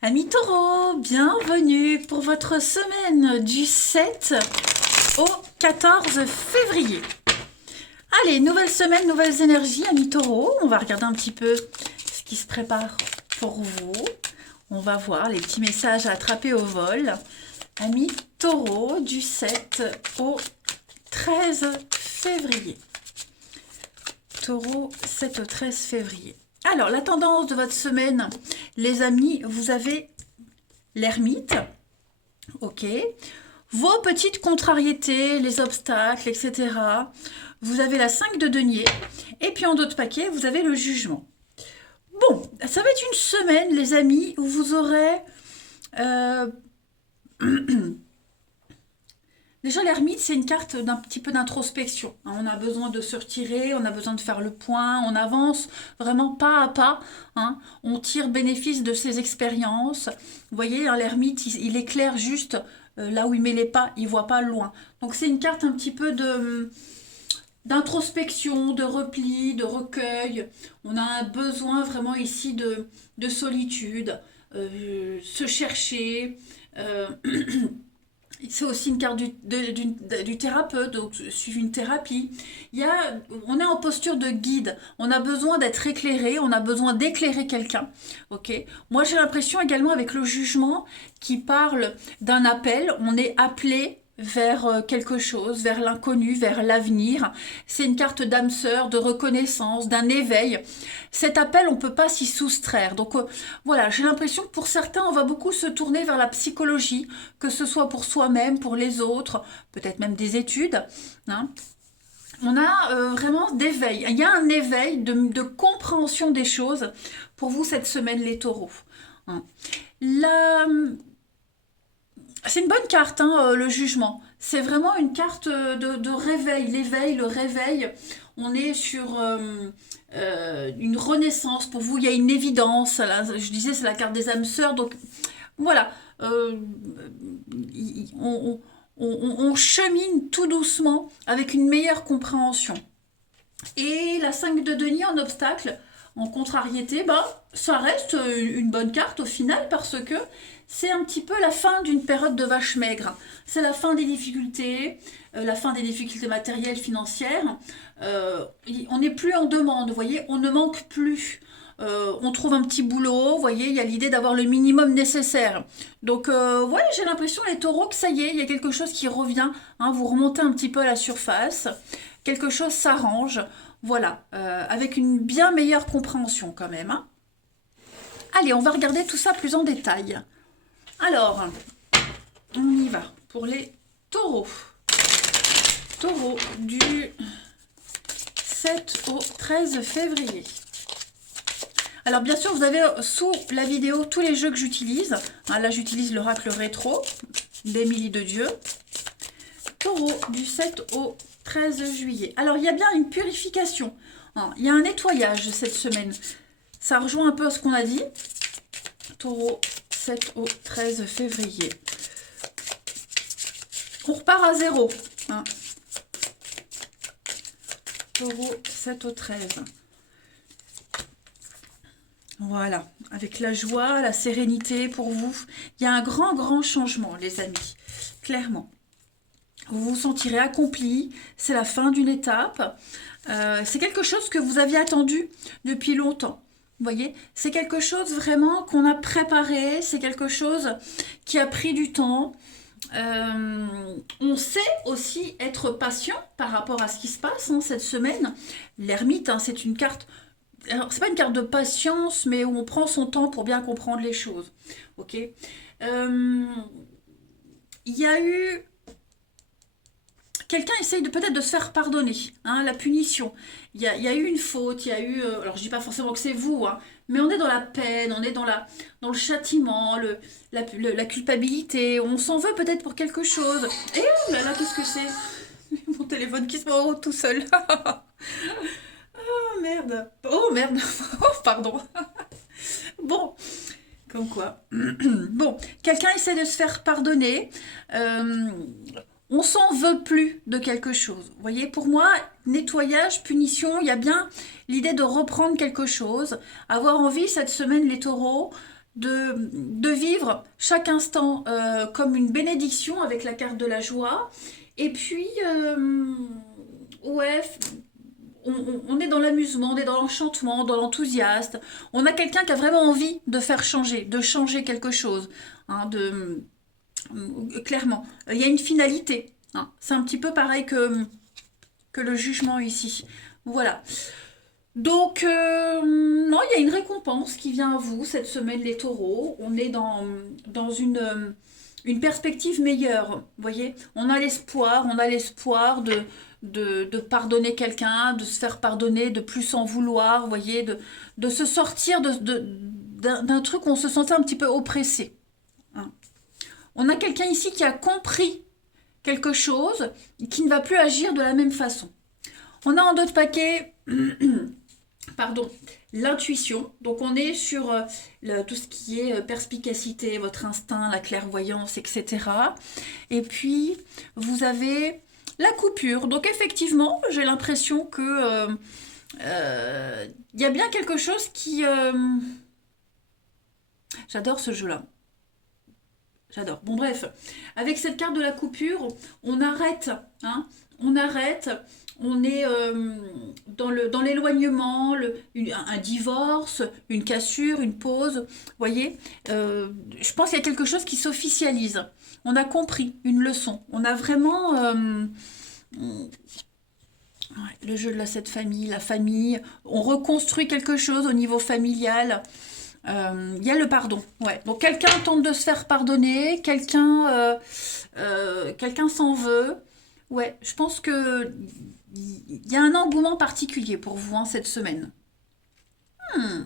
Amis taureaux, bienvenue pour votre semaine du 7 au 14 février. Allez, nouvelle semaine, nouvelles énergies, amis taureaux. On va regarder un petit peu ce qui se prépare pour vous. On va voir les petits messages à attraper au vol. Amis taureaux, du 7 au 13 février. Taureau, 7 au 13 février. Alors, la tendance de votre semaine, les amis, vous avez l'ermite, ok, vos petites contrariétés, les obstacles, etc. Vous avez la 5 de denier, et puis en d'autres paquets, vous avez le jugement. Bon, ça va être une semaine, les amis, où vous aurez... Déjà, l'ermite, c'est une carte d'un petit peu d'introspection. On a besoin de se retirer, on a besoin de faire le point, on avance vraiment pas à pas. On tire bénéfice de ses expériences. Vous voyez, l'ermite, il éclaire juste là où il met les pas, il voit pas loin. Donc c'est une carte un petit peu d'introspection, de repli, de recueil. On a un besoin vraiment ici de solitude, se chercher. C'est aussi une carte du thérapeute, donc suivre une thérapie. On est en posture de guide, on a besoin d'être éclairé, on a besoin d'éclairer quelqu'un. Ok. Moi j'ai l'impression également avec le jugement qui parle d'un appel, on est appelé vers quelque chose, vers l'inconnu, vers l'avenir. C'est une carte d'âme sœur, de reconnaissance, d'un éveil. Cet appel, on ne peut pas s'y soustraire. Donc voilà, j'ai l'impression que pour certains, on va beaucoup se tourner vers la psychologie, que ce soit pour soi-même, pour les autres, peut-être même des études. Hein. On a vraiment d'éveil. Il y a un éveil de compréhension des choses pour vous cette semaine, les taureaux. Hein. La, c'est une bonne carte, le jugement. C'est vraiment une carte de réveil, l'éveil, le réveil. On est sur une renaissance. Pour vous, il y a une évidence. Là, je disais, c'est la carte des âmes sœurs. Donc, voilà. On chemine tout doucement avec une meilleure compréhension. Et la 5 de denier en obstacle, en contrariété, ça reste une bonne carte au final parce que c'est un petit peu la fin d'une période de vache maigre. C'est la fin des difficultés matérielles, financières. On n'est plus en demande, vous voyez, on ne manque plus. On trouve un petit boulot, vous voyez, il y a l'idée d'avoir le minimum nécessaire. Donc, ouais, j'ai l'impression, les taureaux, que ça y est, il y a quelque chose qui revient. Vous remontez un petit peu à la surface, quelque chose s'arrange. Voilà, avec une bien meilleure compréhension quand même. Allez, on va regarder tout ça plus en détail. Alors, on y va pour les taureaux. Taureaux du 7 au 13 février. Alors bien sûr, vous avez sous la vidéo tous les jeux que j'utilise. Là, j'utilise l'oracle rétro d'Émilie de Dieu. Taureau du 7 au 13 juillet. Alors, il y a bien une purification. Il y a un nettoyage cette semaine. Ça rejoint un peu ce qu'on a dit. Taureau, 7 au 13 février. On repart à zéro. Taureau, 7 au 13. Voilà, avec la joie, la sérénité pour vous. Il y a un grand, grand changement, les amis. Clairement. Vous vous sentirez accompli, c'est la fin d'une étape. C'est quelque chose que vous aviez attendu depuis longtemps. Vous voyez, c'est quelque chose vraiment qu'on a préparé, c'est quelque chose qui a pris du temps. On sait aussi être patient par rapport à ce qui se passe cette semaine. L'ermite, c'est une carte... Alors, c'est pas une carte de patience, mais où on prend son temps pour bien comprendre les choses. Ok. Il y a eu quelqu'un essaye peut-être de se faire pardonner, la punition. Il y a eu une faute, il y a eu... alors je dis pas forcément que c'est vous, mais on est dans la peine, on est dans le châtiment, la culpabilité, on s'en veut peut-être pour quelque chose. Et oh là là, qu'est-ce que c'est? Mon téléphone qui se met en haut tout seul. Oh merde. Oh merde. Oh pardon. Bon, comme quoi. Bon, quelqu'un essaie de se faire pardonner. On s'en veut plus de quelque chose. Vous voyez, pour moi, nettoyage, punition, il y a bien l'idée de reprendre quelque chose. Avoir envie cette semaine, les taureaux, de vivre chaque instant comme une bénédiction avec la carte de la joie. Et puis, ouais, on est dans l'amusement, on est dans l'enchantement, dans l'enthousiasme. On a quelqu'un qui a vraiment envie de faire changer, de changer quelque chose. Hein, clairement, il y a une finalité. Hein. C'est un petit peu pareil que le jugement ici. Voilà. Donc, non, il y a une récompense qui vient à vous cette semaine, les taureaux. On est dans une perspective meilleure. Vous voyez, on a l'espoir de pardonner quelqu'un, de se faire pardonner, de plus s'en vouloir, vous voyez, de se sortir d'un truc où on se sentait un petit peu oppressé. Hein. On a quelqu'un ici qui a compris quelque chose, qui ne va plus agir de la même façon. On a en dos de paquet, pardon, l'intuition. Donc on est sur tout ce qui est perspicacité, votre instinct, la clairvoyance, etc. Et puis vous avez la coupure. Donc effectivement, j'ai l'impression que y a bien quelque chose qui... J'adore ce jeu-là. J'adore. Bon bref, avec cette carte de la coupure, on arrête, hein, on arrête, on est dans l'éloignement, un divorce, une cassure, une pause, vous voyez, je pense qu'il y a quelque chose qui s'officialise. On a compris une leçon, on a vraiment le jeu de la 7 famille, la famille, on reconstruit quelque chose au niveau familial. Il y a le pardon, ouais. Donc quelqu'un tente de se faire pardonner, quelqu'un s'en veut. Ouais, je pense que il y a un engouement particulier pour vous hein, cette semaine. Hmm.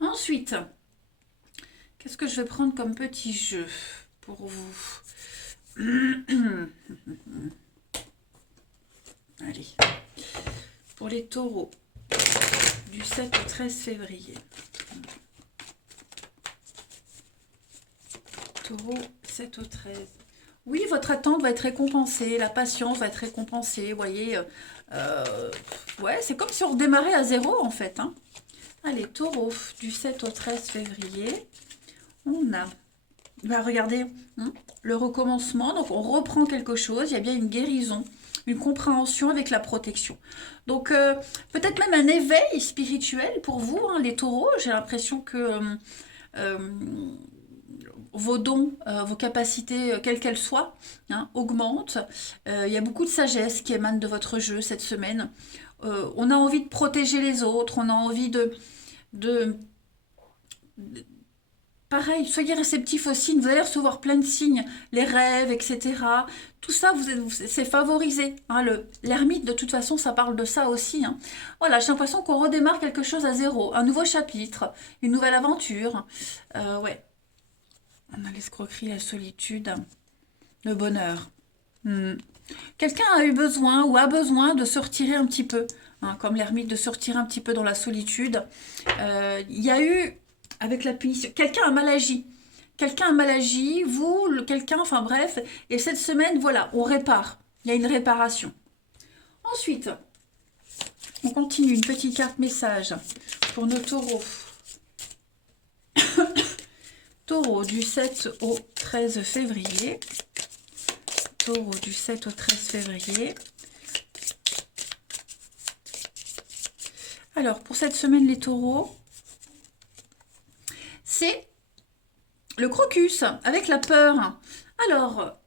Ensuite, qu'est-ce que je vais prendre comme petit jeu pour vous? Allez, pour les taureaux du 7 au 13 février. Taureau, 7 au 13. Oui, votre attente va être récompensée, la patience va être récompensée, vous voyez. Ouais, c'est comme si on redémarrait à zéro, en fait. Hein. Allez, taureau, du 7 au 13 février. On a, bah, regardez, hein, le recommencement. Donc, on reprend quelque chose, il y a bien une guérison, une compréhension avec la protection. Donc, peut-être même un éveil spirituel pour vous, hein, les taureaux. J'ai l'impression que... vos dons, vos capacités, quelles qu'elles soient, hein, augmentent. Il y a beaucoup de sagesse qui émane de votre jeu cette semaine. On a envie de protéger les autres, on a envie de pareil, soyez réceptifs aux signes, vous allez recevoir plein de signes, les rêves, etc. Tout ça, c'est favorisé. Hein, l'ermite, de toute façon, ça parle de ça aussi. Hein. Voilà, j'ai l'impression qu'on redémarre quelque chose à zéro, un nouveau chapitre, une nouvelle aventure. Ouais. On a l'escroquerie, la solitude, le bonheur. Quelqu'un a eu besoin ou a besoin de se retirer un petit peu, hein, comme l'ermite, de se retirer un petit peu dans la solitude. Il y a eu, avec la punition, quelqu'un a mal agi. Quelqu'un a mal agi, vous, quelqu'un, enfin bref. Et cette semaine, voilà, on répare. Il y a une réparation. Ensuite, on continue. Une petite carte message pour nos taureaux. Taureau du 7 au 13 février. Taureau du 7 au 13 février. Alors, pour cette semaine, les taureaux, c'est le crocus avec la peur. Alors,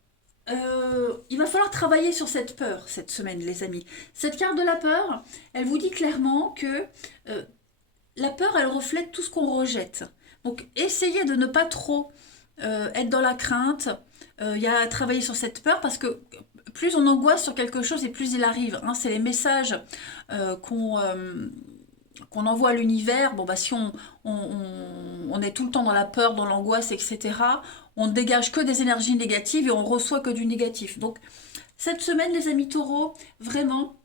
il va falloir travailler sur cette peur cette semaine, les amis. Cette carte de la peur, elle vous dit clairement que la peur, elle reflète tout ce qu'on rejette. Donc, essayez de ne pas trop être dans la crainte. Il y a à travailler sur cette peur parce que plus on angoisse sur quelque chose et plus il arrive. Hein. C'est les messages qu'on envoie à l'univers. Bon, bah, si on est tout le temps dans la peur, dans l'angoisse, etc., on ne dégage que des énergies négatives et on reçoit que du négatif. Donc, cette semaine, les amis taureaux, vraiment,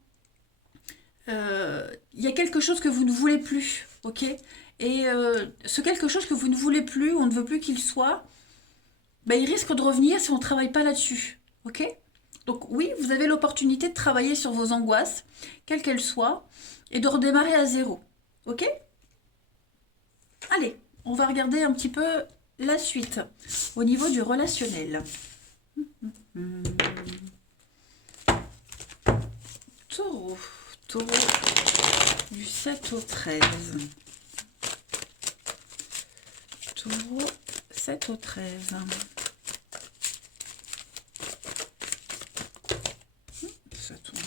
il y a quelque chose que vous ne voulez plus, ok? Et ce quelque chose que vous ne voulez plus, on ne veut plus qu'il soit, ben, il risque de revenir si on ne travaille pas là-dessus. Ok? Donc oui, vous avez l'opportunité de travailler sur vos angoisses, quelles qu'elles soient, et de redémarrer à zéro. Ok? Allez, on va regarder un petit peu la suite au niveau du relationnel. Taureau, taureau du 7 au 13. Taureau 7 au 13. Ça tombe.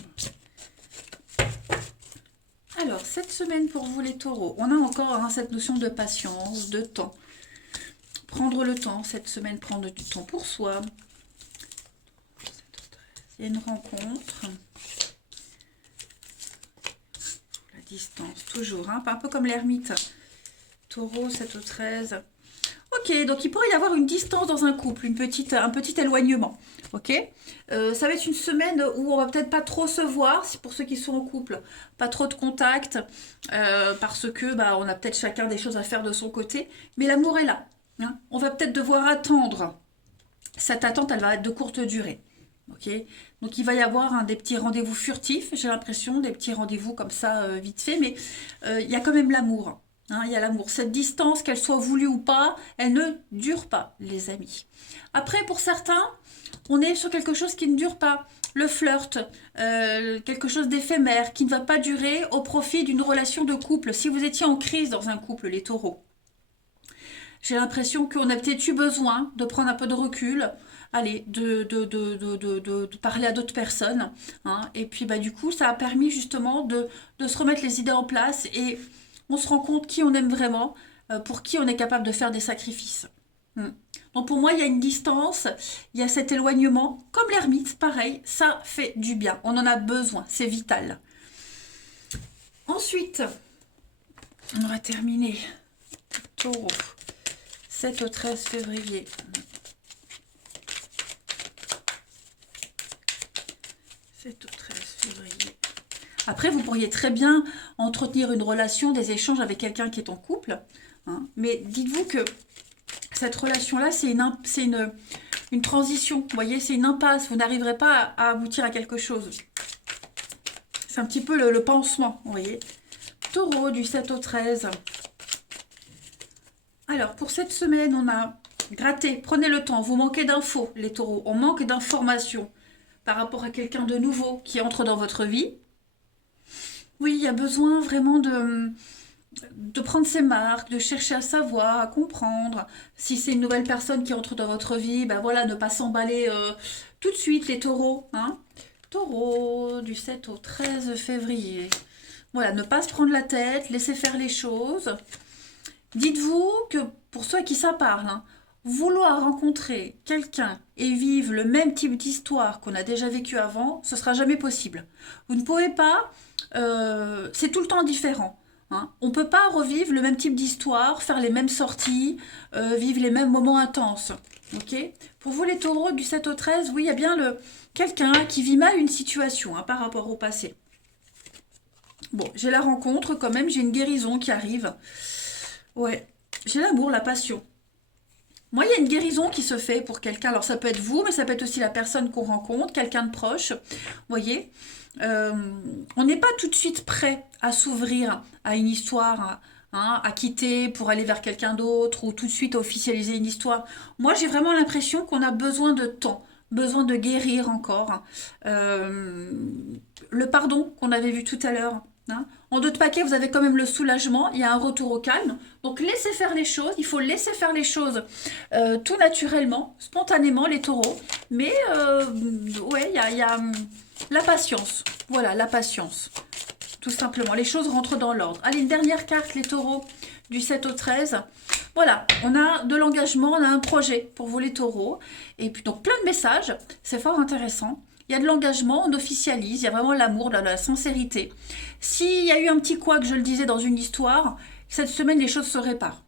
Alors, cette semaine pour vous les taureaux, on a encore cette notion de patience, de temps. Prendre le temps, cette semaine, prendre du temps pour soi. Il y a une rencontre. La distance, toujours, hein, un peu comme l'ermite. Taureau, 7 au 13. Ok, donc il pourrait y avoir une distance dans un couple, un petit éloignement. Ok, ça va être une semaine où on va peut-être pas trop se voir, si pour ceux qui sont en couple, pas trop de contact, parce que on a peut-être chacun des choses à faire de son côté, mais l'amour est là. Hein. On va peut-être devoir attendre. Cette attente, elle va être de courte durée. Ok, donc il va y avoir des petits rendez-vous furtifs, j'ai l'impression, des petits rendez-vous comme ça vite fait, mais il y a quand même l'amour. Hein, il y a l'amour. Cette distance, qu'elle soit voulue ou pas, elle ne dure pas, les amis. Après, pour certains, on est sur quelque chose qui ne dure pas. Le flirt, quelque chose d'éphémère, qui ne va pas durer au profit d'une relation de couple. Si vous étiez en crise dans un couple, les taureaux, j'ai l'impression qu'on a peut-être eu besoin de prendre un peu de recul, allez, de parler à d'autres personnes. Hein, et puis, du coup, ça a permis justement de se remettre les idées en place et on se rend compte qui on aime vraiment, pour qui on est capable de faire des sacrifices. Donc pour moi, il y a une distance, il y a cet éloignement, comme l'ermite, pareil, ça fait du bien, on en a besoin, c'est vital. Ensuite, on va terminer. Taureau, 7 au 13 février. C'est au 13 février. Après, vous pourriez très bien entretenir une relation, des échanges avec quelqu'un qui est en couple. Hein, mais dites-vous que cette relation-là, c'est une transition. Vous voyez, c'est une impasse. Vous n'arriverez pas à aboutir à quelque chose. C'est un petit peu le pansement, vous voyez. Taureau, du 7 au 13. Alors, pour cette semaine, on a gratté. Prenez le temps. Vous manquez d'infos, les taureaux. On manque d'informations par rapport à quelqu'un de nouveau qui entre dans votre vie. Oui, il y a besoin vraiment de prendre ses marques, de chercher à savoir, à comprendre. Si c'est une nouvelle personne qui entre dans votre vie, voilà, ne pas s'emballer tout de suite, les taureaux. Hein. Taureau, du 7 au 13 février. Voilà, ne pas se prendre la tête, laisser faire les choses. Dites-vous que pour ceux à qui ça parle, hein, vouloir rencontrer quelqu'un et vivre le même type d'histoire qu'on a déjà vécu avant, ce sera jamais possible. Vous ne pouvez pas, c'est tout le temps différent. Hein. On ne peut pas revivre le même type d'histoire, faire les mêmes sorties, vivre les mêmes moments intenses. Okay. Pour vous les taureaux du 7 au 13, oui, il y a bien quelqu'un qui vit mal une situation par rapport au passé. Bon, j'ai la rencontre quand même, j'ai une guérison qui arrive. Ouais, j'ai l'amour, la passion. Moi, il y a une guérison qui se fait pour quelqu'un. Alors, ça peut être vous, mais ça peut être aussi la personne qu'on rencontre, quelqu'un de proche. Vous voyez, on n'est pas tout de suite prêt à s'ouvrir à une histoire, hein, à quitter pour aller vers quelqu'un d'autre ou tout de suite officialiser une histoire. Moi, j'ai vraiment l'impression qu'on a besoin de temps, besoin de guérir encore. Le pardon qu'on avait vu tout à l'heure. Hein. En deux de paquet, vous avez quand même le soulagement, il y a un retour au calme. Donc laissez faire les choses, il faut laisser faire les choses tout naturellement, spontanément, les taureaux. Mais ouais, il y a la patience. Voilà, la patience. Tout simplement, les choses rentrent dans l'ordre. Allez, une dernière carte, les taureaux, du 7 au 13. Voilà, on a de l'engagement, on a un projet pour vous les taureaux. Et puis donc plein de messages, c'est fort intéressant. Il y a de l'engagement, on officialise, il y a vraiment l'amour, la sincérité. S'il y a eu un petit couac, je le disais, dans une histoire, cette semaine, les choses se réparent.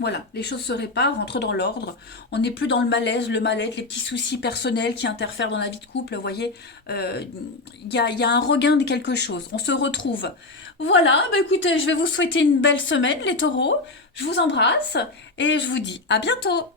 Voilà, les choses se réparent, rentrent dans l'ordre. On n'est plus dans le malaise, le mal-être, les petits soucis personnels qui interfèrent dans la vie de couple. Vous voyez, il y a un regain de quelque chose. On se retrouve. Voilà, écoutez, je vais vous souhaiter une belle semaine, les taureaux. Je vous embrasse et je vous dis à bientôt.